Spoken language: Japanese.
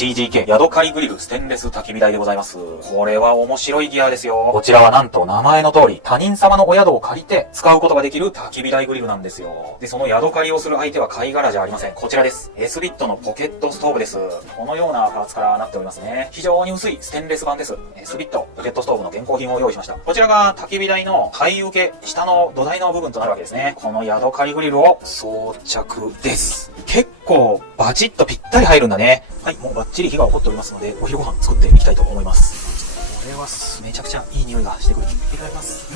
CGK ヤドカリグリルステンレス焚き火台でございます。これは面白いギアですよ。こちらはなんと名前の通り、他人様のお宿を借りて使うことができる焚き火台グリルなんですよ。で、そのヤドカリをする相手は貝殻じゃありません。こちらです。S ビットのポケットストーブです。このようなパーツからなっておりますね。非常に薄いステンレス板です。S ビットポケットストーブの現行品を用意しました。こちらが焚き火台の貝受け、下の土台の部分となるわけですね。このヤドカリグリルを装着です。結構バチッとぴったり入るんだね。はい、もうバッチリ火が起こっておりますので、お昼ご飯作っていきたいと思います。これはめちゃくちゃいい匂いがしてくる。いただきます。